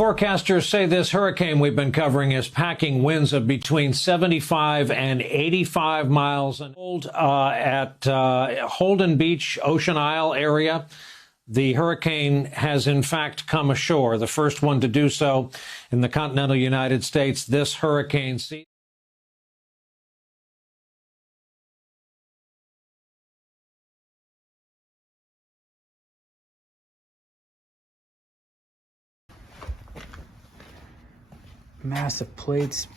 Forecasters say this hurricane we've been covering is packing winds of between 75 and 85 miles an hour at Holden Beach, Ocean Isle area. The hurricane has in fact come ashore, the first one to do so in the continental United States this hurricane season. Massive plates,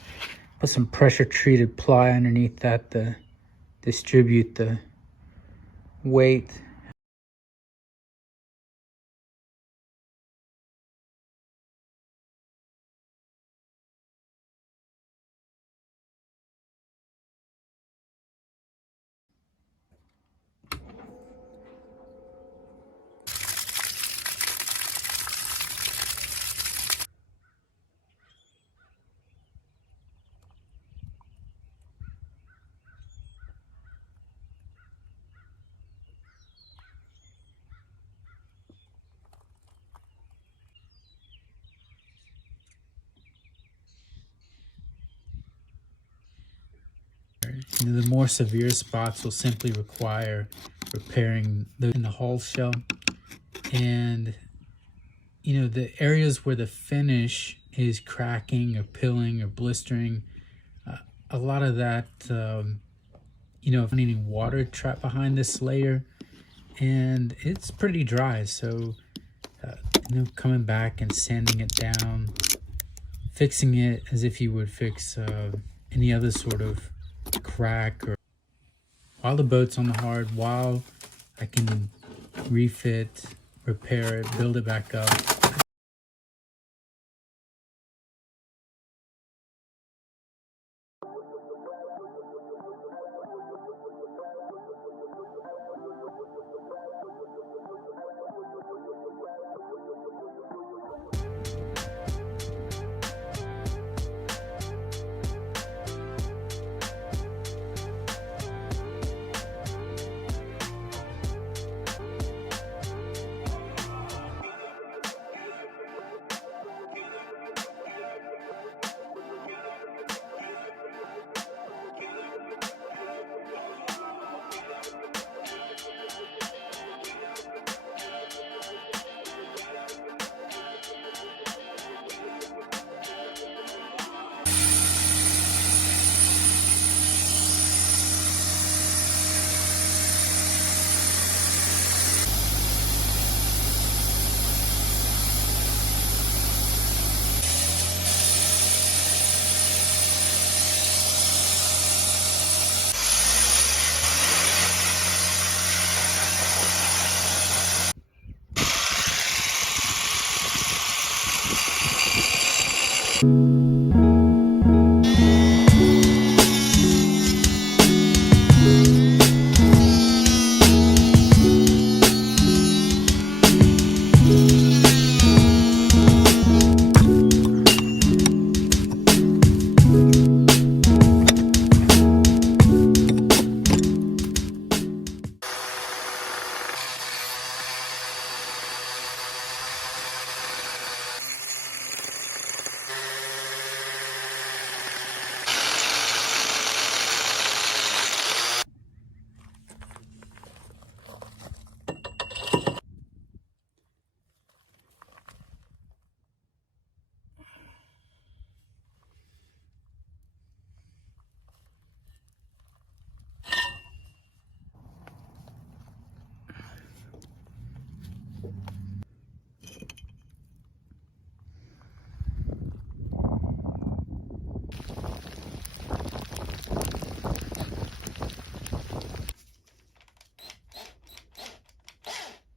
put some pressure treated ply underneath that to distribute the weight. The more severe spots will simply require repairing in the hull shell. And the areas where the finish is cracking or pilling or blistering, a lot of that, needing water trapped behind this layer, and it's pretty dry. So, coming back and sanding it down, fixing it as if you would fix any other sort of crack, or while the boat's on the hard, while I can refit, repair it, build it back up.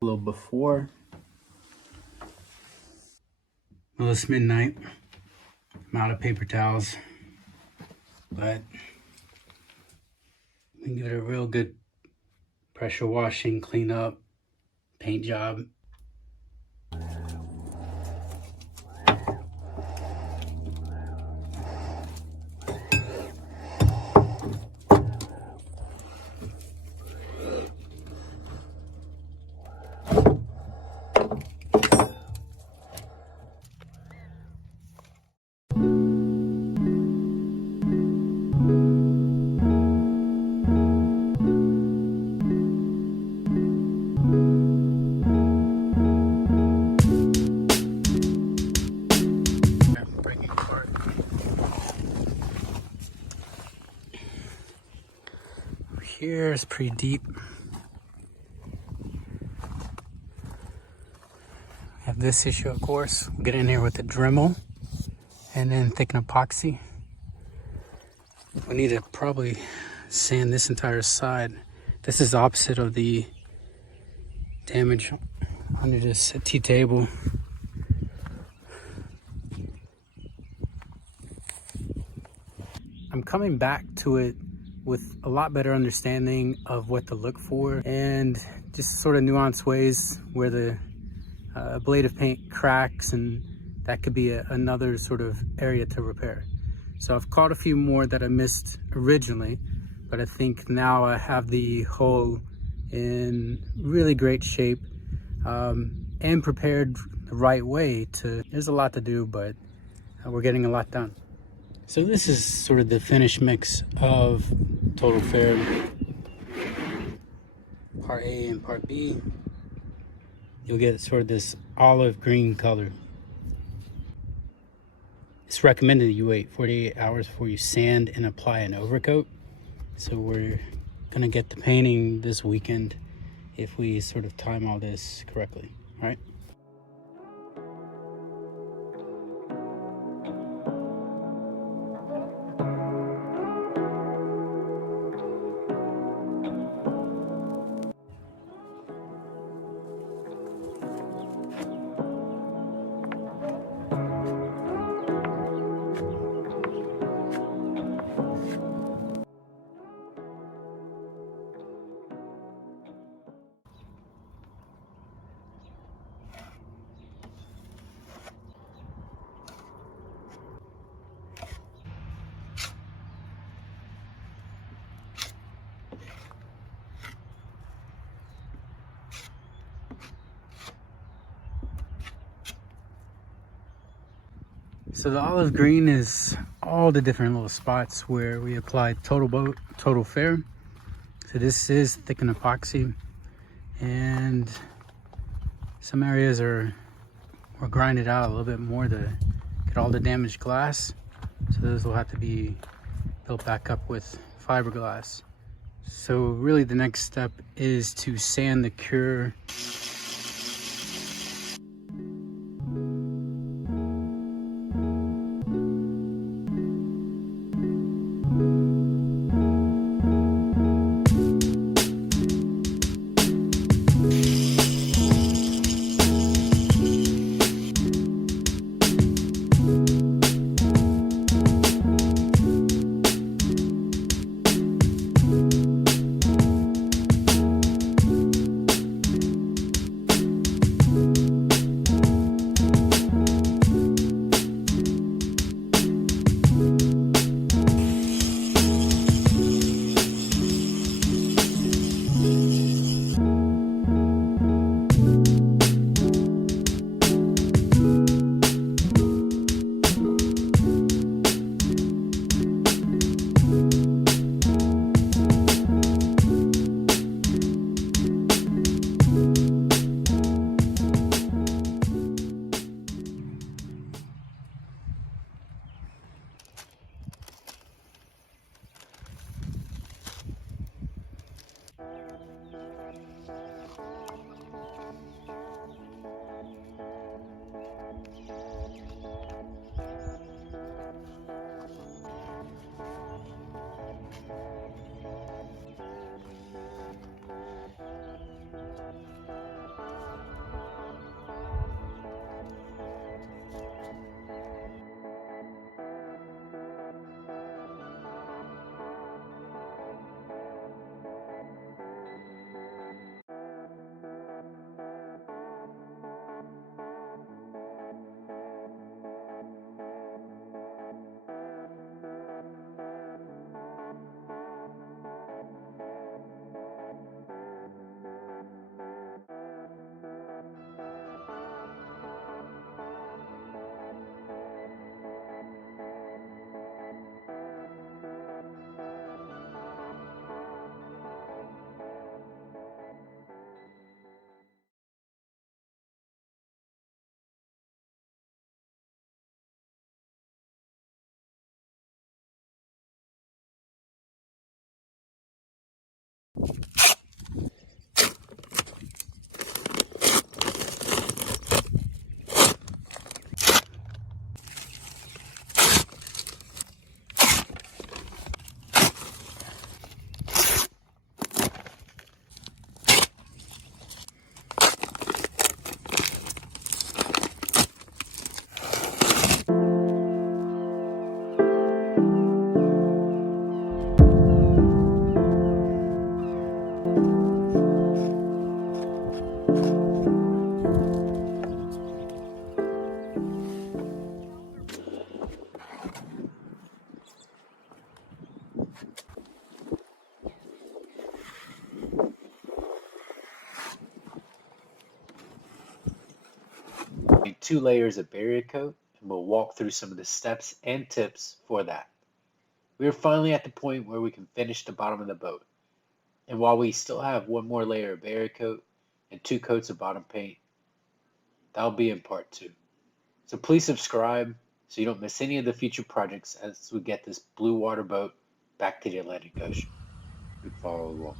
A little before. Well, it's midnight. I'm out of paper towels, but we can give it a real good pressure washing, clean up, paint job. here is pretty deep. Have this issue, of course. We'll get in here with the Dremel and then thicken epoxy. We need to probably sand this entire side. This is the opposite of the damage under this T-table. I'm coming back to it with a lot better understanding of what to look for and just sort of nuanced ways where the blade of paint cracks, and that could be another sort of area to repair. So I've caught a few more that I missed originally, but I think now I have the hull in really great shape and prepared the right way to, there's a lot to do, but we're getting a lot done. So this is sort of the finished mix of TotalFair, part A and part B. You'll get sort of this olive green color. It's recommended that you wait 48 hours before you sand and apply an overcoat. So we're gonna get the painting this weekend if we sort of time all this correctly, all right? So the olive green is all the different little spots where we applied TotalBoat TotalFair. So this is thickened epoxy, and some areas are grinded out a little bit more to get all the damaged glass. So those will have to be built back up with fiberglass. So really the next step is to sand the cure. 2 layers of barrier coat, and we'll walk through some of the steps and tips for that. We are finally at the point where we can finish the bottom of the boat. And while we still have 1 more layer of barrier coat and 2 coats of bottom paint, that'll be in part 2. So please subscribe so you don't miss any of the future projects as we get this blue water boat back to the Atlantic Ocean. And follow along.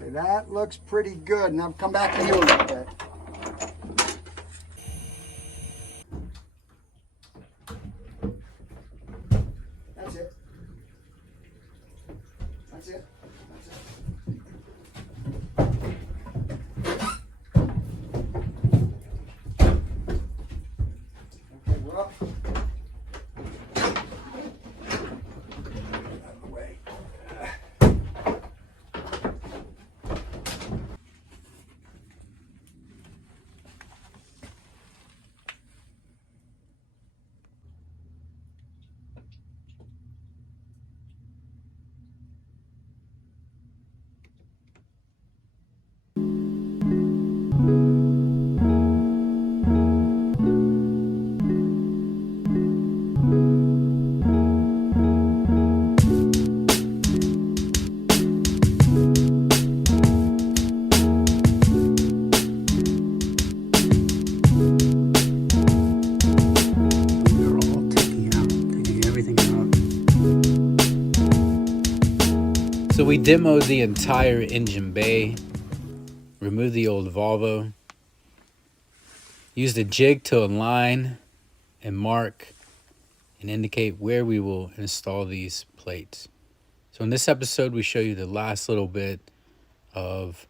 Okay, that looks pretty good. Now come back to you a little bit. That's it. That's it. That's it. Okay, we're up. Out of the way. So we demoed the entire engine bay, removed the old Volvo, used a jig to align and mark and indicate where we will install these plates. So in this episode, we show you the last little bit of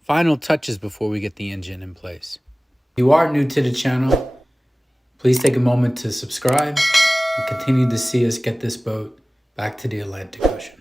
final touches before we get the engine in place. If you are new to the channel, please take a moment to subscribe and continue to see us get this boat back to the Atlantic Ocean.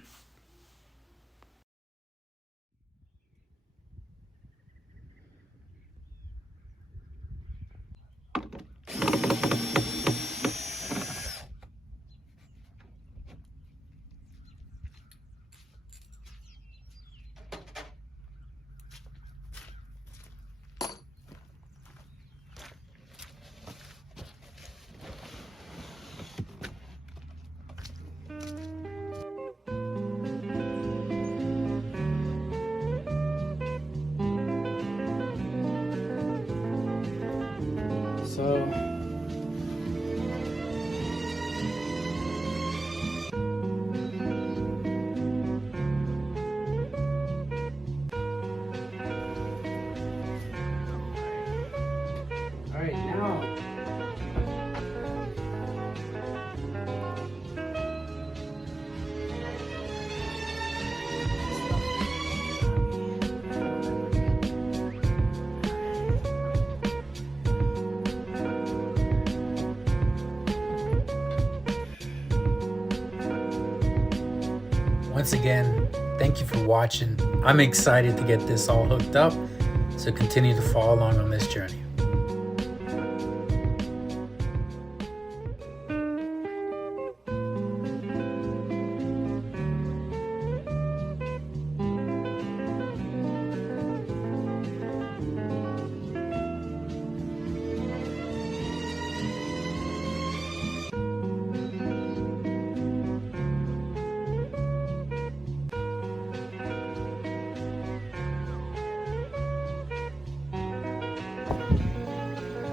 Once again, thank you for watching. I'm excited to get this all hooked up, so continue to follow along on this journey.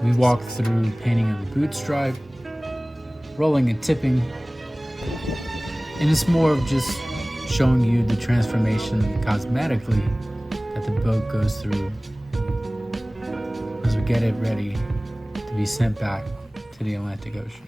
We walked through painting of the boot stripe, rolling and tipping, and it's more of just showing you the transformation cosmetically that the boat goes through as we get it ready to be sent back to the Atlantic Ocean.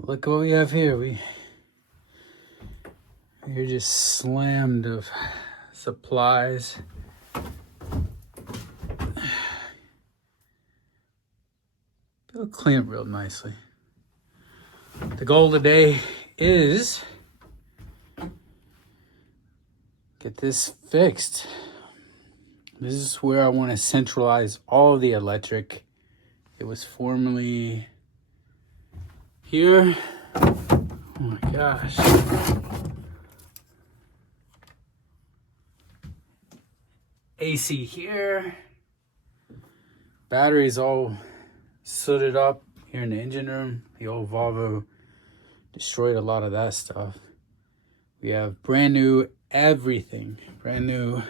Look what we have here. We're just slammed of supplies. It'll clean up real nicely. The goal today is get this fixed. This is where I want to centralize all of the electric. It was formerly here. Oh my gosh. AC here. Batteries all sooted up here in the engine room. The old Volvo destroyed a lot of that stuff. We have brand new everything. Brand new.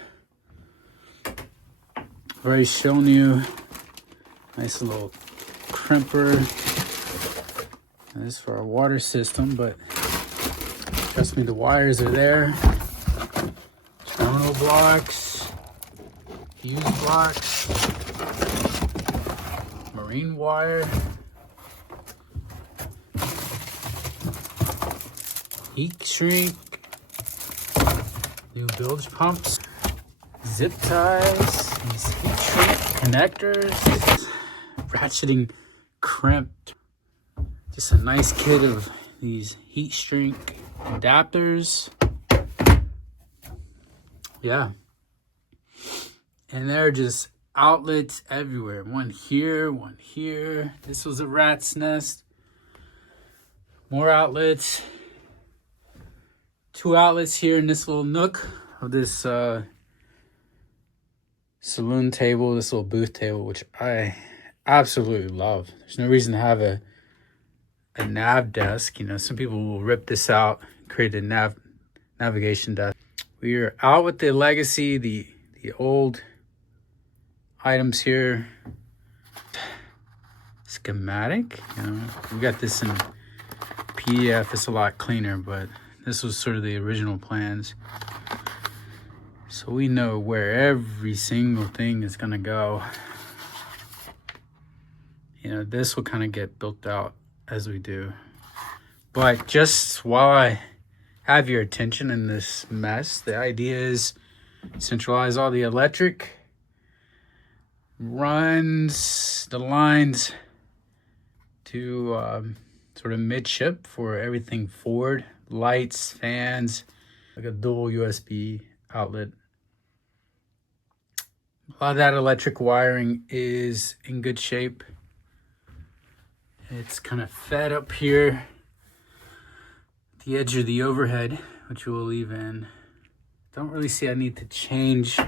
I've already shown you. Nice little crimper. And this is for our water system, but trust me, the wires are there. Terminal blocks, fuse blocks, marine wire, heat shrink, new bilge pumps, zip ties, these heat shrink connectors, ratcheting crimped. Just a nice kit of these heat shrink adapters. Yeah. And there are just outlets everywhere. One here, one here. This was a rat's nest. More outlets. 2 outlets here in this little nook of this saloon table, this little booth table, which I absolutely love. There's no reason to have a nav desk. You know, some people will rip this out, create a navigation desk. We are out with the legacy, the old items here. Schematic, you know, we got this in PDF. It's a lot cleaner, but this was sort of the original plans. So we know where every single thing is gonna go. You know, this will kind of get built out as we do. But just while I have your attention in this mess, the idea is centralize all the electric, runs the lines to sort of midship for everything forward, lights, fans, like a dual USB outlet. A lot of that electric wiring is in good shape. It's kind of fed up here at the edge of the overhead, which we'll leave in. Don't really see I need to change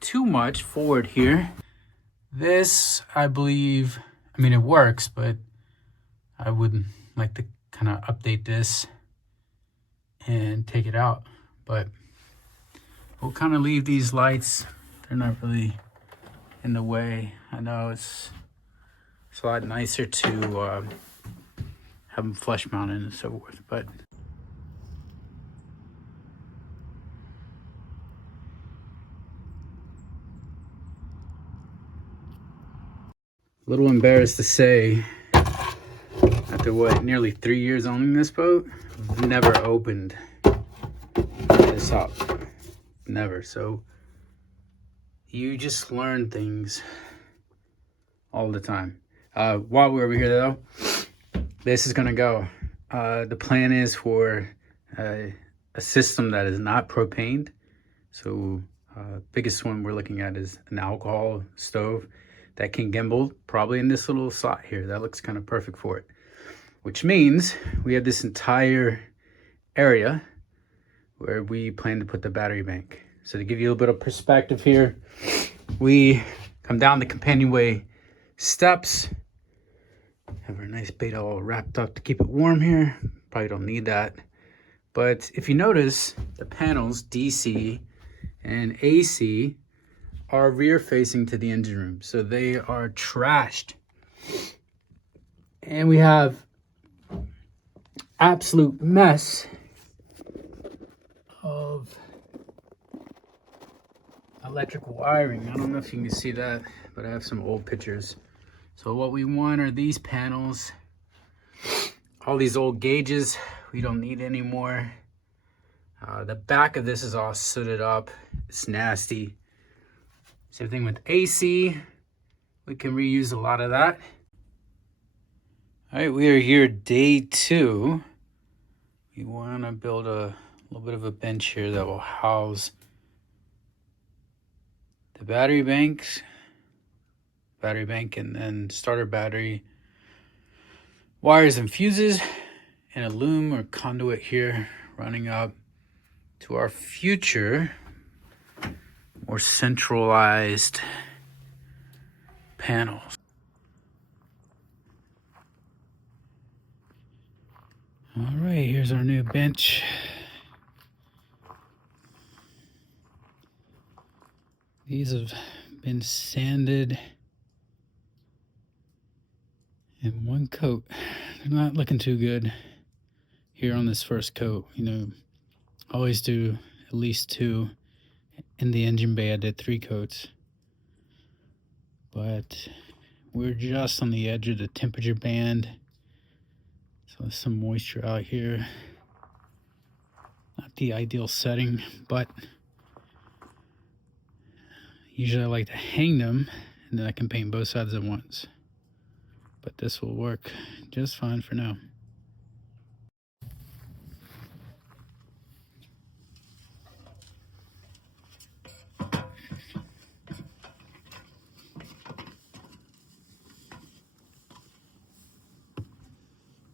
too much forward here. This, I believe, I mean, it works, but I would like to kind of update this and take it out. But we'll kind of leave these lights. They're not really in the way. I know it's a lot nicer to have them flush mounted and so forth, but a little embarrassed to say, after what, nearly 3 years owning this boat, I've never opened this up. Never. So you just learn things all the time. While we're over here though, this is gonna go. The plan is for a system that is not propaned. So biggest one we're looking at is an alcohol stove that can gimbal, probably in this little slot here. That looks kind of perfect for it, which means we have this entire area where we plan to put the battery bank. So to give you a little bit of perspective here, we come down the companionway steps, have our nice beta all wrapped up to keep it warm here. Probably don't need that, but if you notice, the panels DC and AC are rear facing to the engine room, so they are trashed, and we have absolute mess of electrical wiring. I don't know if you can see that, but I have some old pictures. So what we want are these panels. All these old gauges we don't need anymore. The back of this is all sooted up. It's nasty. Same thing with AC. We can reuse a lot of that. All right, we are here day 2. We want to build a little bit of a bench here that will house the battery bank, and then starter battery, wires and fuses, and a loom or conduit here running up to our future more centralized panels. All right, here's our new bench. These have been sanded in one coat. They're not looking too good here on this first coat. You know, I always do at least 2. In the engine bay, I did 3 coats. But we're just on the edge of the temperature band. So there's some moisture out here. Not the ideal setting, but usually I like to hang them and then I can paint both sides at once. But this will work just fine for now.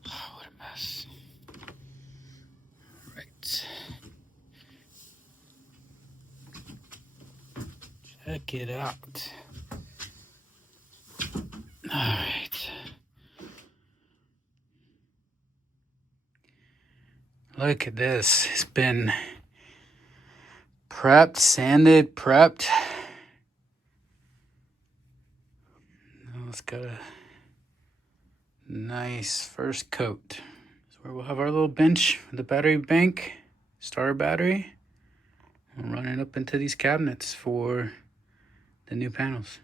Oh, what a mess. Right. Check it out. All right. Look at this. It's been prepped, sanded, prepped. Now it's got a nice first coat. So where we'll have our little bench with the battery bank, starter battery. We'll run it up into these cabinets for the new panels.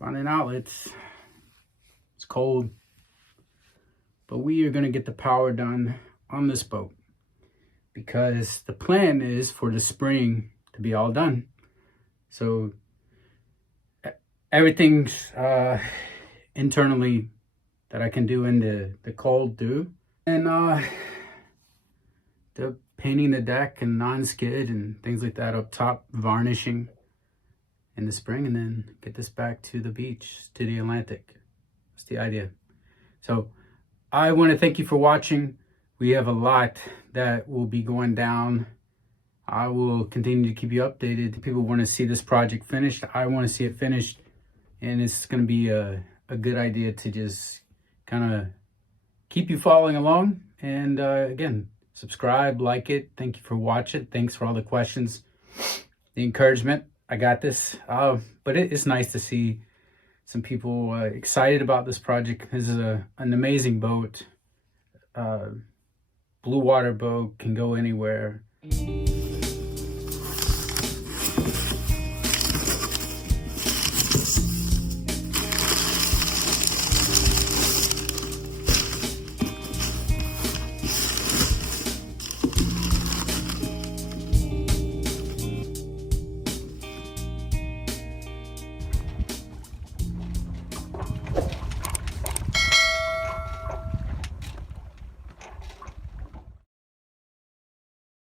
Finding outlets. It's cold, but we are going to get the power done on this boat because the plan is for the spring to be all done. So everything's internally that I can do in the cold do, and the painting the deck and non-skid and things like that up top, varnishing in the spring, and then get this back to the beach, to the Atlantic. That's the idea. So I want to thank you for watching. We have a lot that will be going down. I will continue to keep you updated. People want to see this project finished. I want to see it finished, and it's going to be a good idea to just kind of keep you following along. And again, subscribe, like it. Thank you for watching. Thanks for all the questions, the encouragement. I got this. But it's nice to see some people excited about this project. This is an amazing boat. blue water boat can go anywhere.